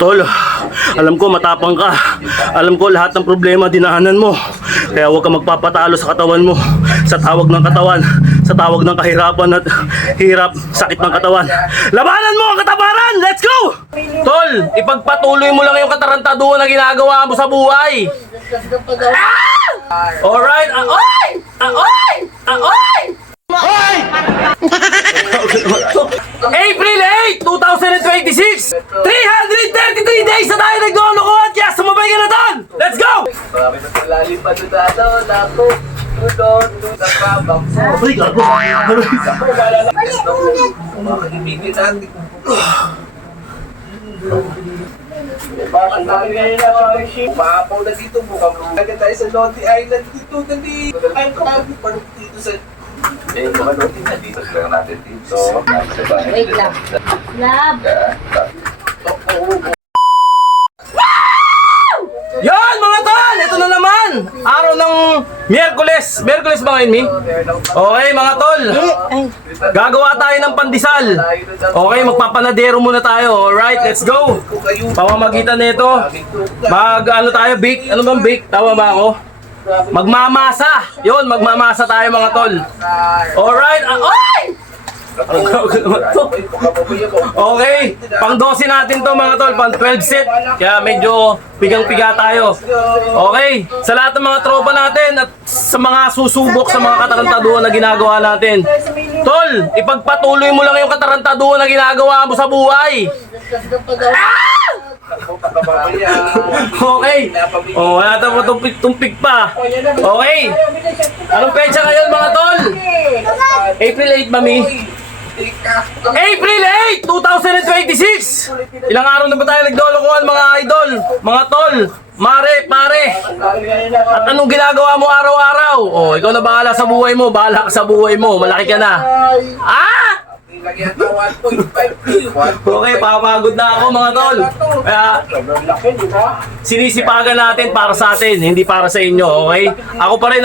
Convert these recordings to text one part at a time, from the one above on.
Tol, alam ko matapang ka. Alam ko lahat ng problema dinahanan mo. Kaya huwag ka magpapatalo sa katawan mo. Sa tawag ng katawan, sa tawag ng kahirapan at hirap, sakit ng katawan. Labanan mo ang katabaran! Let's go! Tol, ipagpatuloy mo lang yung katarantaduhan na ginagawa mo sa buhay. Alright, aoy! Aoy! Aoy! Hoy! April 8, 2026! 333 days na tayo naglolokohan, kaya sumabay ka na doon! Let's go! Marami na malalim pa doon ako. Doon, nakabang. Uy, gago! Mga kaibigan natin. Bakit tayo ngayon na mga ship? Maapaw na dito, mukhang agad tayo sa Lodi Island dito. Dali! Ay, kapag parang dito sa... Eh, mga Lodi na dito lang natin dito. Wait lang. Love. Yan mga tol! Ito na naman! Araw ng Miyerkules! Miyerkules ba ngayon, Mi? Okay mga tol! Gagawa tayo ng pandesal! Okay, magpapanadero muna tayo. Alright, let's go! Pamamagitan nito, ano tayo, bake? Ano bang bake? Tama ba ako? Magmamasa! Yun, magmamasa tayo mga tol. Alright, oy! Okay, pang 12 natin to mga tol, pang 12 set. Kaya medyo pigang-piga tayo. Okay, sa lahat ng mga tropa natin at sa mga susubok sa mga katarantaduhan na ginagawa natin. Tol, ipagpatuloy mo lang yung katarantaduhan na ginagawa mo sa buhay. Okay. Oh, wala tayo tumpik pa. Okay. Anong petsa ngayon mga tol? April 8, mami. April 8, 2026! Ilang araw na ba tayo nagdolokohan mga idol? Mga tol, mare, pare. At anong ginagawa mo araw-araw? Oh, ikaw na bahala sa buhay mo. Bahala ka sa buhay mo. Malaki ka na. Ah! Okay, papagod na ako mga tol. Kaya sinisipagan natin para sa atin, hindi para sa inyo, okay? Ako pa rin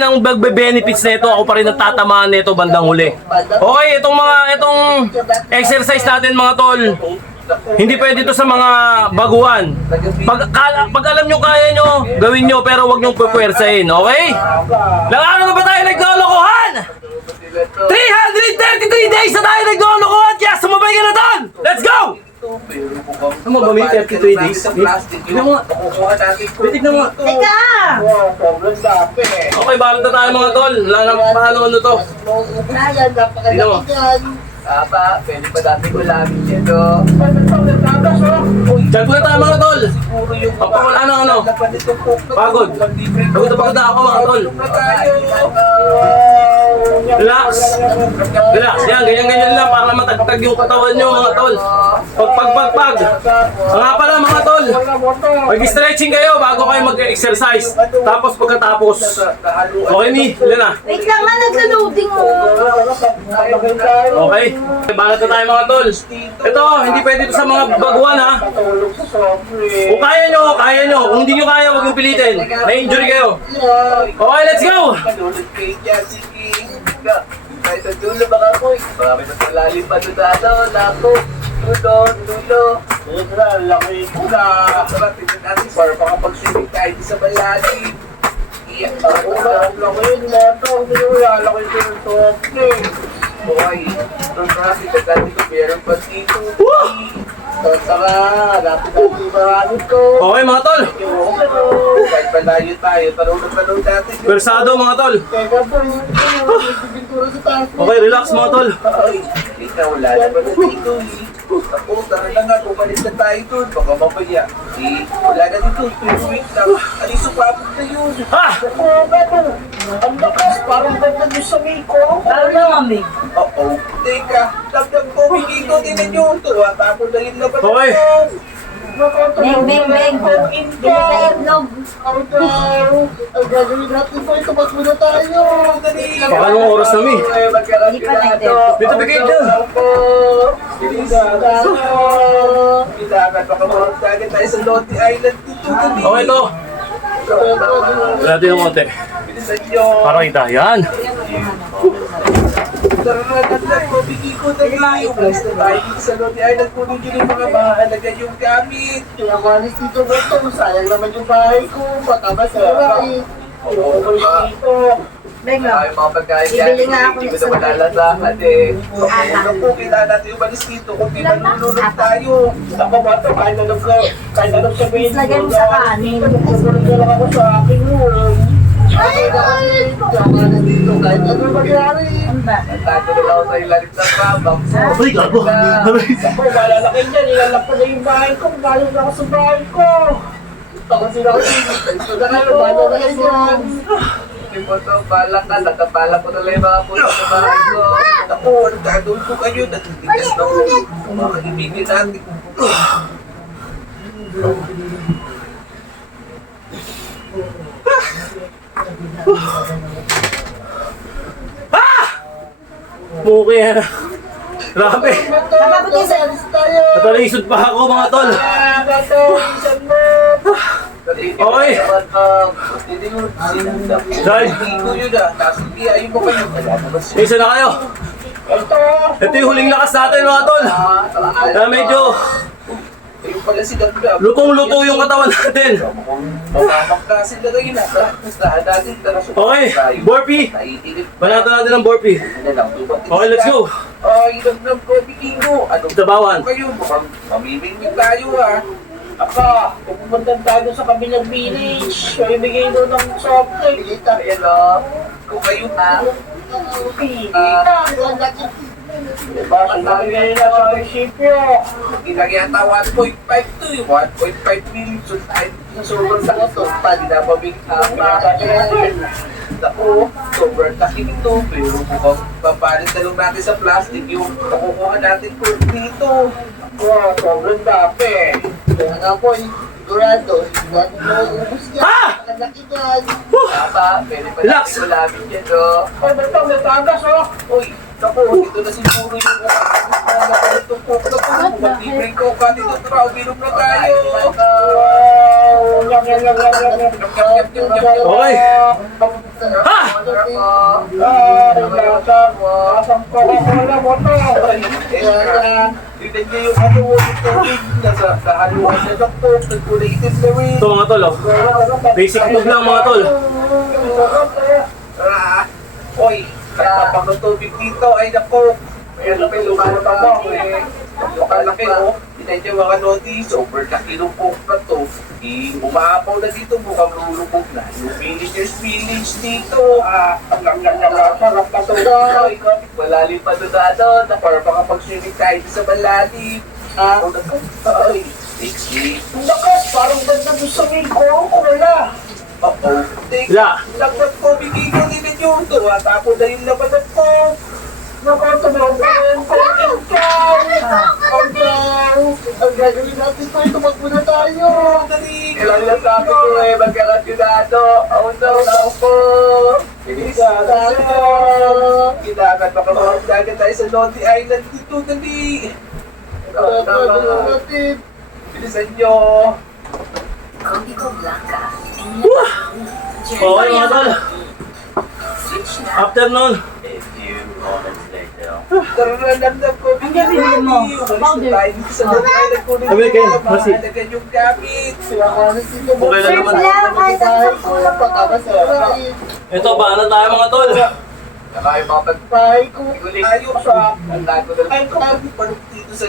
ang magbe-benefits nito, ako pa rin ang tatamaan nito bandang huli. Okay, itong exercise natin mga tol, hindi pwede ito sa mga baguhan. Pag alam nyo kaya nyo, gawin nyo, pero huwag nyo pupwersahin, okay? Ilang araw na ba tayo naglolokohan? 333 days na tayo naglolokohan, kaya sumabay ka na doon! Let's go! Ano ba may 33 days? Tignan mo nga. Tignan mo nga. Teka! Okay, balot na tayo mga tol. Wala na paano ano to. Tignan mo. Papa, pwede pa dati ko lang yan, no? Diyan po na tayo mga tol. Puro yung Wala na ano. Pagod. Pagod na ako mga tol. Relax. Relax. Yan, ganyan-ganyan lang para matagtag yung katawan nyo mga tol. Pag. Nga pala mga tol. Mag-stretching kayo bago kayo mag-exercise. Tapos pagkatapos. Okay, Mi? Ilan na? Wait lang nga, nagsa-loading mo. Okay. Balat na tayo mga tol. Ito, hindi pwede ito sa mga baguhan ha. Kung kaya nyo. Kung hindi nyo kaya, huwag yung pilitin. Na-injury kayo. Okay, let's go! Kahit sa dulo baka ko, marami na malalim pa doon ako. Dulo. Laki ko na. Sarap, tignan natin para makapag-swimming kahit sa malalim. Iyak ako na. Laki yun na ito. Laki yun ito. Okay. Ito natin, dati ko meron pa dito. Saka, lapit ang ibaranit ko. Okay mga tol. Kahit malayo tayo, tanong natin. Persado mga tol. Okay, relax mga tol. Ay, ikaw wala na ba na dito eh? Ako, tara na nga, pumalit na tayo doon. Baka mamaya. Eh, wala na dito. 2 weeks na. Ano yung supapot na yun? Ha! Ako, ano? Ang lakas, parang dagdag yung sa ko. Lalo na kami. Oo. Teka, dagdag ko, hindi ko din na yun. Tuwa, tapos na yun na ba? Okay. Beng. Itlog. Ang gagawin natin po, tumas muna tayo. Dali. Baka anong oras na, Mi? Hindi pa natin. Dito bigay dyan. Kailangan baka magkagad tayo sa Lodi Island dito. Dali. Okay to. Wala din ang konti. Bilisan nyo. Para kita. Yan. Tara, bigay ko na lang. Umalis na tayo dito sa Lodi ay nagpuno nyo yung mga mahalaga yung gamit. Kaya malis dito dito, sayang naman yung bahay ko, baka masarap. Oo, dito. Benga. Ay, mga pagkain Bibili nga ako hindi ng ko na isang malalasahan eh. Ano po, kailangan natin umalis dito kung di manunulog tayo. Ako ba ito, kahit anong sabihin Lagyan mo sa kanin. Susunod na lang ako sa aking room. Kaya nandito, kahit ano mangyari. Ano ba? Natago na lang ako sa ilalim ng kabang. Ay, gago. Ako, malalaki dyan, ilalak ko na yung bahay ko, balik na ako sa bahay ko. Ako sila ko, ito na kayo, balo na kayo dyan. Hindi po ito, balak na. Natapala ko na lang yung mga puso sa bahay ko. Ako, nagkagawin ko kayo. Natitigas na ulo. Ang mga kaibigan natin. Puki yan. Grabe. Napaputisan. Natalisod pa ako mga tol. Okay. Drive. Hindi yun ah. Tapos hindi ayun mo kayo. Isa na kayo. Ito yung huling lakas natin mga tol. Na medyo Ayun pala si Ganda. lutong-luto yung katawan natin. Mamamak na sila ngayon ah. Gustahan natin. Okay, Borpy. Naiinip. Banatan natin ng Borpy. Okay, let's go. Ay, nag-nag ko, Bikingo. Ano Tabawan. kayo? Mukhang mamimingwit tayo ah. Aka, pupunta tayo sa kabilang village. So, ibigay doon ng soft drink. Ayan o. Kung kayo na. Diba, sinabi ngayon na sa munisipyo. Ilang yata 1.5 to yung 1.5 million. So tayo sa sobrang sakit to. Pag napabig ako, sobrang takip ito. Pero mukhang papalit na lang natin sa plastic yung makukuha natin po dito. Wow, sobrang dami. Kaya nga po, sigurado, dati mo ubus niya. Kalaki niyan. Tama, pwede pa Relax. natin ulamin yan o. Ay, ba't ito, may tagas, oh. Uy, naku, dito na siguro yung itong coke na po. Mag-libreng coke ka dito. Tara, uminom na tayo. Wow, yum. Okay. Ha! Lasang Coca-Cola mo to. Tignan niyo yung ano mo dito. Nasa kahaluan na ng coke. Nagkulay itim na rin. Ito mga tol, oh. Basic move lang mga tol. Ah, Oy, kapag ng tubig dito ay nako. May ano may lumalabas pa mo eh. Nakalaki oh. Tignan niyo mga lodi. Sobrang laki ng coke na to. Umaapaw na dito. Mukhang lulubog na. Yung villagers village dito. Sarap na to. Ay, kapit malalim pa doon na ano. Na para makapag-swimming tayo sa malalim. Ay, 60. Ang lakas, parang ganda doon sa may Coca-Cola. Uh-oh. La. Lagdat ko, bigay ko din yung to. Tapos na yung labanan ko. Nakatulungan ko ikaw. Ang gagawin natin tayo, tumakbo na tayo. Dali. Kailangan sabi ko eh, magkakasyonado. Oh no, ako. Kailangan makapagdagan tayo sa Lodi Island dito. Dali. Bilisan nyo. Okay mga tol. Afternoon. Tara na lang ko. Ang gabili mo? Powder. Tayo dito sa Lodi Island. Kunin Sabi kayo, mo. Masi. Mahalaga yung gamit. Okay na naman. Lang, kahit ang kulang pa ka. Ito, paano tayo mga tol? Nakayo mga Bahay ko. pag-uling ayos sa ang tago na lang parang dito sa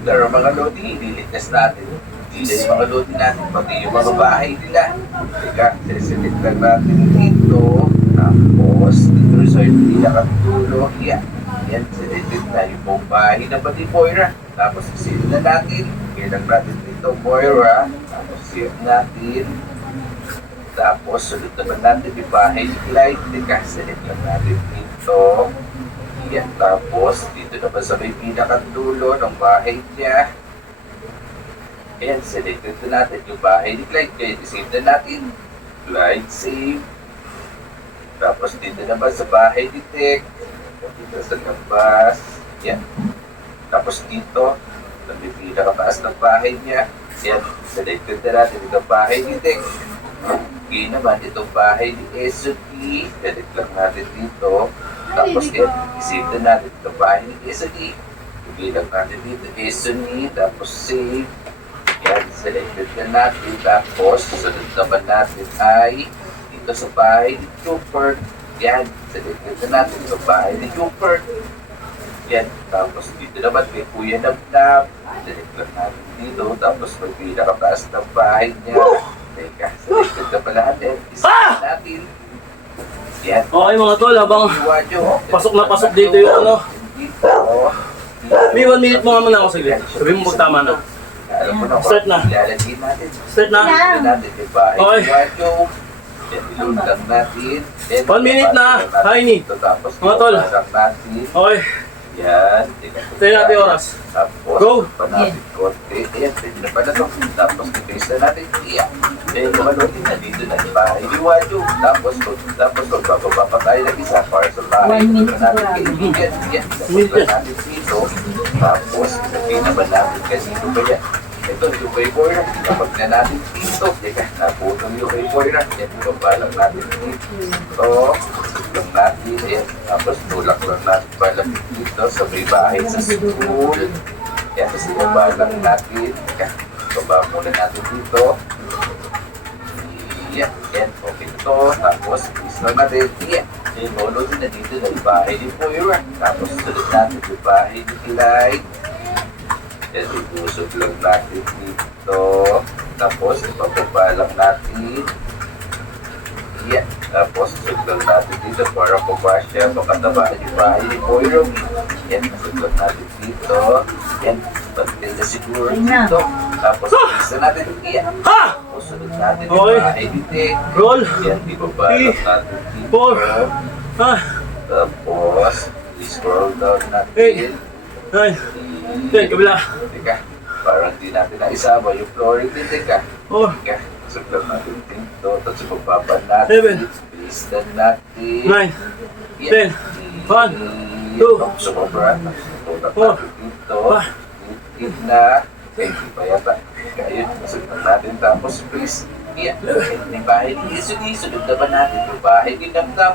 pero mga lodi, ililigtas natin. Hindi yung mga lodi natin, pati yung mga bahay nila. Teka, sisilip lang natin dito. Tapos, dito sa yung pinakatulo. Yan. Yan, silipit na yung buong bahay na pati Moira. Tapos, isilip na natin. Kailang natin dito, Moira. Tapos, isilip natin. Tapos, sunod naman natin yung bahay ni Clyde. Teka, silip lang natin dito. Yan, tapos dito naman sa may pinakadulo ng bahay niya. Ayan, select na natin yung bahay ni Clyde. Kaya save na natin. Clyde, save. Tapos dito naman sa bahay ni Tek. Dito sa labas. Yan. Tapos dito, sa may pinakataas ng bahay niya. Yan, select na natin yung bahay ni Tek. Ngayon naman, itong bahay ni SOT, edit lang natin dito. Tapos, isip na natin itong bahay ni SOT. Bilang natin dito, SOT, tapos save. Yan, selected na natin. Tapos, sunod naman natin ay dito sa bahay ni Jupert. Yan, selected na natin sa bahay ni Jupert. Yan, tapos dito naman may Kuya Nabnab. Select lang natin dito. Tapos may pinakataas ng bahay niya. Teka, selected na pala natin. Isa natin. Yan. Okay mga tol, habang pasok na pasok dito yung ano. Dito. May 1 minute mo nga muna ako sige. Sabi mo pag tama na. Alam mo na kung Start na. ilalagay natin. Start na. Ilalagay natin yung bahay Okay. ni Wajo. Yan, iload lang natin. Then, 1 minute na. Hi, Ni. Tapos, Mga tol. ipaparang natin. Okay. Yan. Tayo natin yung oras. Tapos, Go. pa natin konti. Ayan, pwede na pala to. Tapos, i-paste na natin. Iyan. Then, kumalotin na dito na yung bahay ni Wajo. Tapos, magbababa pa tayo ng isa para sa bahay. 1 minute natin sigurado. kaibigan. Yan. Tapos natin dito. Tapos, ilagay naman natin kasi ito ba yan? Ito, yung paper. Kapag na natin dito. Teka, naputol yung paper. Yan, ibabalang natin dito. Tulak natin. Ayan. Tapos, tulak lang natin pala dito sa may bahay sa school. Yan, tapos ibabalang natin. Teka, baba muna natin dito. Yan, yan. Okay ito. Tapos, please lang natin. Yan. Yung lolo din na dito na yung bahay ni Poira. Tapos, sunod natin yung bahay ni Kilay. Yan, itusog lang natin dito. Tapos, ipapaba lang natin. Yan. Tapos, susog lang natin dito para pabasya. Pagkatabaan yung bahay ni Poira. Yan, susog lang natin dito. Yan. Pagkakita na siguro dito. Tapos, isa natin yung iyan. Ha! Sunod natin yung Okay. bahay ni Tek. Roll. Yan, ibabalak natin dito. 4. Ha! Tapos, i-scroll down natin. 8. 9. 10. Kabila. Teka, parang di natin naisama yung flooring din. Teka, 4. teka, suglan natin dito. Tapos ibababa natin. 7. Please na natin. 9. Yan. 10. 1, 2, Sumobra. Tutulak 4, natin dito. Dito na. Hindi pa yata. Kaya yun, suglan natin. Tapos please, yan. May bahay ni Isuni. Sunod naman natin yung bahay ni Namnam.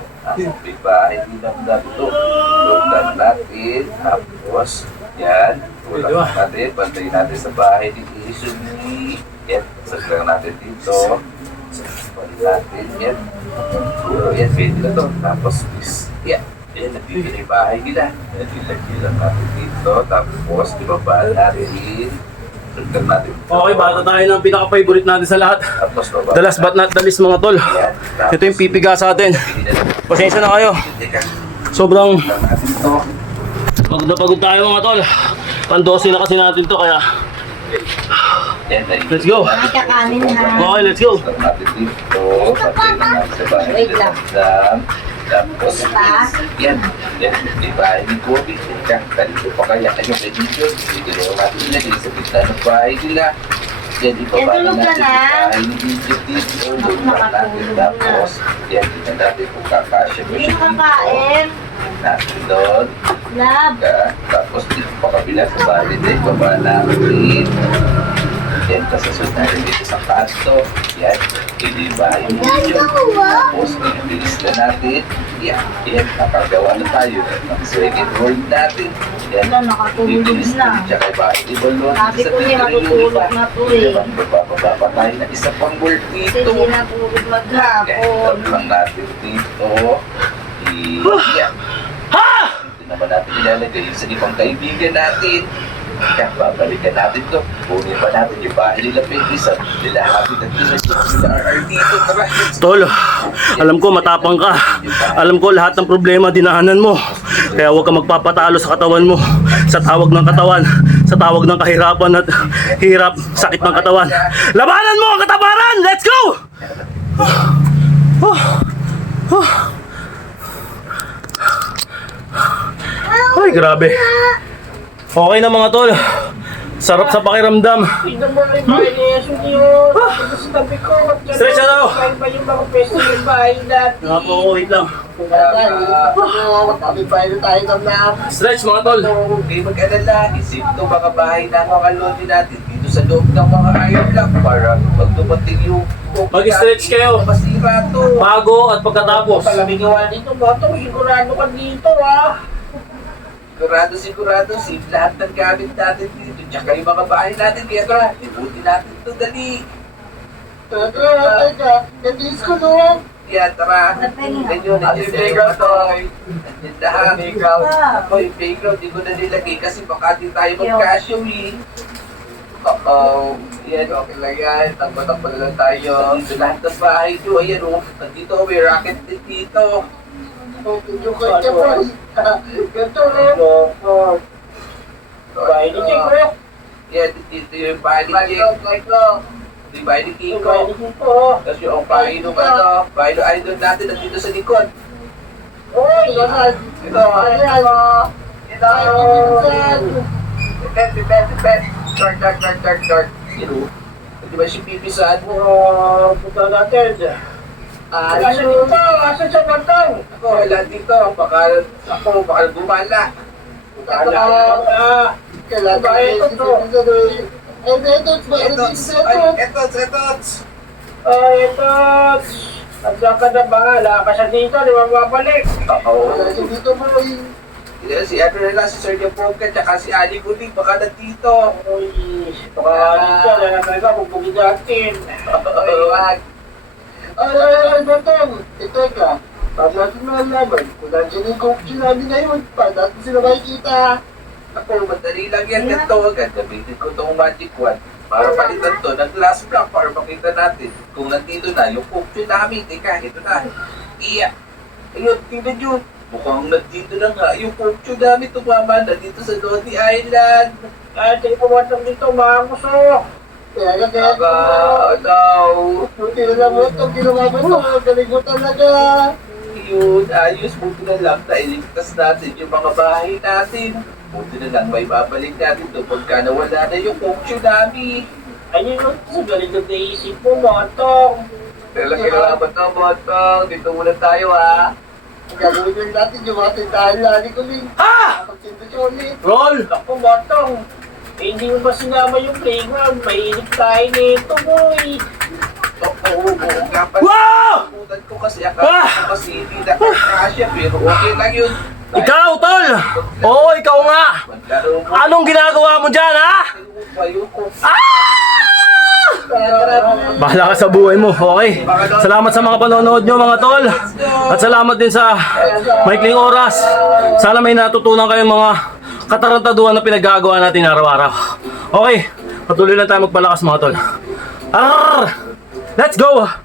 May bahay ni Namnam ito. Sunod natin. Tapos, yan. Tulak natin. Bantayin natin sa bahay ni Isuni. Yan. Suglan natin dito. Balik natin. Yan. Yan. Pwede na to. Tapos, please. Yan. Yan. Nandito na yung bahay nila. Nilagay lang natin dito. Tapos, ibaba natin. Suglan natin. Okay, bata tayo ng pinaka-favorite natin sa lahat. Tapos, baba The last but not the least mga tol. Yan. Ito yung pipiga sa atin. Pasensya na kayo. Teka. Sobrang Lang natin ito. pagod na pagod tayo mga tol. Pandosi na kasi natin to kaya. Yan. Let's go. Ay, kakanin ha. Okay, let's go. Lang natin dito. Patay na natin sa bahay. Wait lang. Tapos, Pa? yan. Yan. Di bahay ni Kobe. Teka. Kalito pa kaya. Ayun, medyo. Dito natin ilagay sa bita ng bahay nila. Yan, ibaba Yan, tulog na ka natin na. yung bahay ni Video dito. Tulog lang natin. Tapos, yan. Tingnan natin kung kakasya mo Hindi siya ka dito. kakain. Natin doon. Love. Tapos dito pa kabila sa bahay din, baba natin. Yan, kasasunod natin dito sa kanto. Yan, hindi ba yung video. Tapos, i-release na natin. Yan, nakagawa na tayo. Ang second word natin. Yan, Wala, nakatulog i-release na. natin siya kay bahay ni Balon. Sabi ko niya, matutulog na to eh. Bababa pa tayo ng isa pang word Kasi dito. hindi natulog Yan, maghapon. tap lang natin dito. Yan. Ha! Ito naman natin ilalagay yung sa ibang kaibigan natin. Kaya babalikan natin to. Kunin pa natin yung bahay nila Peggy sa nila Happy at nila RR dito. Tara. Tol, alam ko matapang ka. Alam ko lahat ng problema dinahanan mo. Kaya huwag ka magpapatalo sa katawan mo. Sa tawag ng katawan. Sa tawag ng kahirapan at hirap, sakit ng katawan. Labanan mo ang katabaran! Let's go! Ay, grabe. Okay na mga tol. Sarap sa pakiramdam. Tignan mo rin bahay ni Jesus yun. Ito sa tabi ko. Stretch na daw. Kahit pa yung mga pwesto yung bahay natin. Nga po, wait lang. Stretch mga tol. Hindi mag-alala. Isip to baka bahay na mga kalodi natin dito sa loob ng mga iron lock para pag dumating yung Mag-stretch kayo. masira to. Bago at pagkatapos. Palamig gawa dito, Botong. Sigurado ka dito, ha? Sigurado, safe lahat ng gamit natin dito. Tsaka yung mga bahay natin, kaya tara, ibuti natin ito, dali. Teka. Nandis ko doon. Kaya tara, nandiyo yung playground to. Nandiyan lahat. Ako yung playground, di ko na nilagay kasi baka di tayo mag-casio eh. Oo, yan, okay lang yan. Takbo-takbo na lang tayo. Dito lahat ng bahay nyo, ayan o. Nandito, may rocket din dito. Medyo kanya po. Ganito, no? Bahay ni Chico. Yan, dito yung bahay ni Jake. Di bahay ni Kiko. Bahay ni Chico. Tapos yung bahay nung ano, bahay nung idol natin nandito sa likod. Uy, naman. Ito, ito. Pipet. Dark. Yun o. Di ba si Pipi saan? Punta natin. Asa dito? Asa sa Botong? Ako, wala dito. Baka gumala. Ito. Nandiyan ka na ba nga? Wala ka siya dito, di ba babalik? Oo. Dito mo Si ano nila, si Sergio Pogka, tsaka si Ali Guling, baka nandito. Uy, baka dito, na talaga, bubugin natin. Wag. Ay, Botong, ito ka. Pag natin malalaman, kung nandiyan yung coach namin ngayon, paano natin sila makikita? Ako, madali lang yan ganito. Agad gamitin ko itong magic wand. Para palitan to ng glass block para makita natin kung nandito na yung coach namin. Teka, ito na. Iya. Ayun, tingnan nyo. Mukhang nandito na nga yung coach namin tumama na dito sa Lodi Island. Ay, tingin po Botong dito, mga kuso. Kaya daw. Buti na lang Botong, ginawa mo to. Galing mo talaga. Yun, ayos. Buti na lang na iligtas natin yung mga bahay natin. Buti na lang may babalik natin to pagka nawala na yung coach namin. Ayun, sa galing na naisip mo, Botong. Talaga salamat na, Botong. Dito muna tayo, ha. Gagawin lang natin yung mga tindahan lali ko din. Ha! Pagsinto ulit. Roll! Ako, Botong. Eh, hindi mo ba sinama yung playground? Mahilig tayo nito, boy. Oo, nga pala. Wow! Nakutan ko kasi akala ko kasi hindi nakakasya, pero okay lang yun. Ikaw, tol! Oo, ikaw nga! Maglaro mo. Anong ginagawa mo dyan, ha? Ayoko. Bahala ka sa buhay mo, okay? Salamat sa mga panonood nyo, mga tol. At salamat din sa maikling oras. Sana may natutunan kayong mga katarantaduhan na pinaggagawa natin araw-araw. Okay, patuloy lang tayo magpalakas, mga tol. Arr! Let's go!